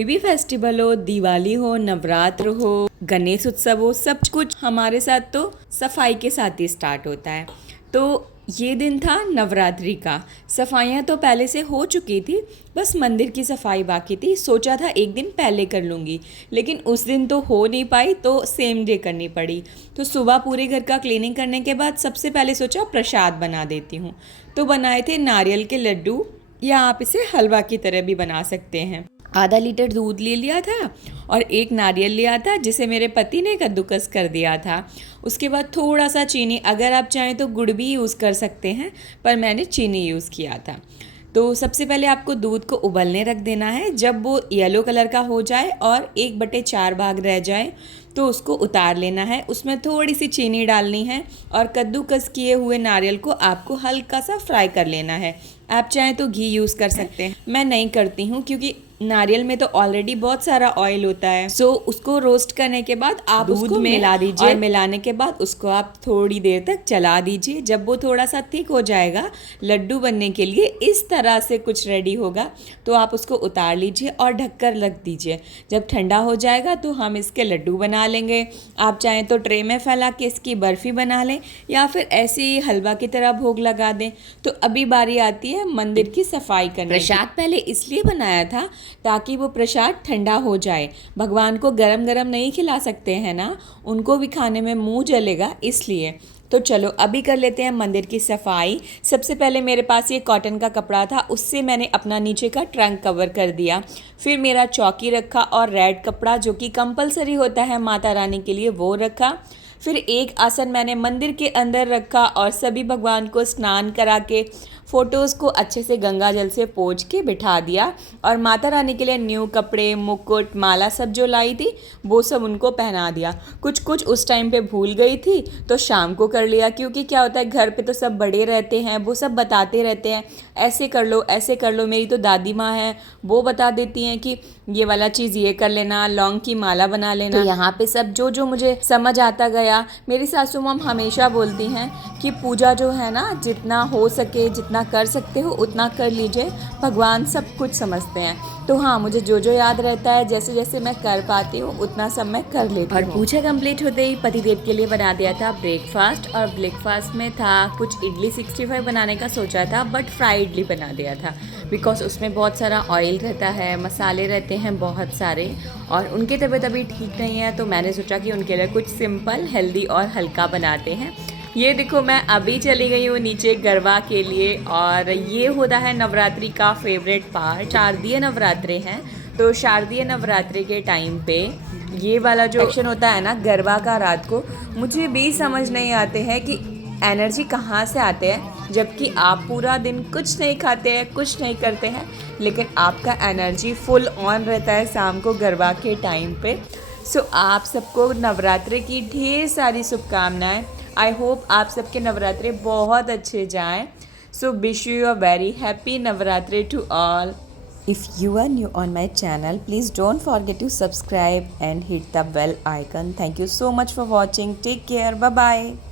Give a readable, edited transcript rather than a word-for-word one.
कोई भी फेस्टिवल हो, दिवाली हो, नवरात्र हो, गणेश उत्सव हो, सब कुछ हमारे साथ तो सफाई के साथ ही स्टार्ट होता है। तो ये दिन था नवरात्रि का। सफाइयाँ तो पहले से हो चुकी थी, बस मंदिर की सफाई बाकी थी। सोचा था एक दिन पहले कर लूँगी, लेकिन उस दिन तो हो नहीं पाई, तो सेम डे करनी पड़ी। तो सुबह पूरे घर का क्लीनिंग करने के बाद सबसे पहले सोचा प्रसाद बना देती हूँ। तो बनाए थे नारियल के लड्डू, या आप इसे हलवा की तरह भी बना सकते हैं। आधा लीटर दूध ले लिया था और एक नारियल लिया था, जिसे मेरे पति ने कद्दूकस कर दिया था। उसके बाद थोड़ा सा चीनी, अगर आप चाहें तो गुड़ भी यूज़ कर सकते हैं, पर मैंने चीनी यूज़ किया था। तो सबसे पहले आपको दूध को उबलने रख देना है। जब वो येलो कलर का हो जाए और 1/4 भाग रह जाए तो उसको उतार लेना है। उसमें थोड़ी सी चीनी डालनी है और कद्दूकस किए हुए नारियल को आपको हल्का सा फ्राई कर लेना है। आप चाहें तो घी यूज़ कर सकते हैं, मैं नहीं करती हूँ क्योंकि नारियल में तो ऑलरेडी बहुत सारा ऑयल होता है। सो उसको रोस्ट करने के बाद आप दूध में मिला दीजिए और मिलाने के बाद उसको आप थोड़ी देर तक चला दीजिए। जब वो थोड़ा सा थिक हो जाएगा, लड्डू बनने के लिए इस तरह से कुछ रेडी होगा, तो आप उसको उतार लीजिए और ढककर रख दीजिए। जब ठंडा हो जाएगा तो हम इसके लड्डू बना लेंगे। आप चाहें तो ट्रे में फैला के इसकी बर्फ़ी बना लें, या फिर ऐसे ही हलवा की तरह भोग लगा दें। तो अभी बारी आती है मंदिर की सफाई करने की। प्रसाद पहले इसलिए बनाया था ताकि वो प्रसाद ठंडा हो जाए। भगवान को गरम गरम नहीं खिला सकते हैं ना, उनको भी खाने में मुंह जलेगा, इसलिए। तो चलो अभी कर लेते हैं मंदिर की सफाई। सबसे पहले मेरे पास ये कॉटन का कपड़ा था, उससे मैंने अपना नीचे का ट्रंक कवर कर दिया। फिर मेरा चौकी रखा और रेड कपड़ा, जो कि कंपलसरी होता है माता रानी के लिए, वो रखा। फिर एक आसन मैंने मंदिर के अंदर रखा और सभी भगवान को स्नान करा के फ़ोटोज़ को अच्छे से गंगा जल से पोंछ के बिठा दिया। और माता रानी के लिए न्यू कपड़े, मुकुट, माला सब जो लाई थी वो सब उनको पहना दिया। कुछ उस टाइम पे भूल गई थी तो शाम को कर लिया, क्योंकि क्या होता है घर पे तो सब बड़े रहते हैं, वो सब बताते रहते हैं ऐसे कर लो ऐसे कर लो। मेरी तो दादी माँ है, वो बता देती हैं कि ये वाला चीज़ ये कर लेना, लौंग की माला बना लेना। तो यहाँ पे सब जो मुझे समझ आता गया। मेरी सासू माँ हमेशा बोलती हैं कि पूजा जो है ना, जितना हो सके, जितना कर सकते हो उतना कर लीजिए, भगवान सब कुछ समझते हैं। तो हाँ, मुझे जो याद रहता है, जैसे जैसे मैं कर पाती हूँ उतना सब मैं कर लेती हूँ। और पूजा कंप्लीट होते ही पतिदेव के लिए बना दिया था ब्रेकफास्ट। और ब्रेकफास्ट में था कुछ इडली 65 बनाने का सोचा था, बट फ्राई इडली बना दिया था, बिकॉज उसमें बहुत सारा ऑयल रहता है, मसाले रहते हैं बहुत सारे, और उनकी तबीयत अभी ठीक नहीं है। तो मैंने सोचा कि उनके लिए कुछ सिंपल, हेल्दी और हल्का बनाते हैं। ये देखो, मैं अभी चली गई हूँ नीचे गरबा के लिए, और ये होता है नवरात्रि का फेवरेट पार्ट। शारदीय नवरात्रे हैं, तो शारदीय नवरात्रि के टाइम पे ये वाला जो एक्शन होता है ना गरबा का रात को, मुझे भी समझ नहीं आते हैं कि एनर्जी कहाँ से आते हैं, जबकि आप पूरा दिन कुछ नहीं खाते हैं, कुछ नहीं करते हैं, लेकिन आपका एनर्जी फुल ऑन रहता है शाम को गरबा के टाइम पे। सो आप सबको नवरात्रि की ढेर सारी शुभकामनाएं। आई होप आप सबके नवरात्रे बहुत अच्छे जाएं। So wish you a very happy Navratri to all. If you are new on my channel, please don't forget to subscribe and hit the bell icon. Thank you so much for watching. Take care. Bye bye.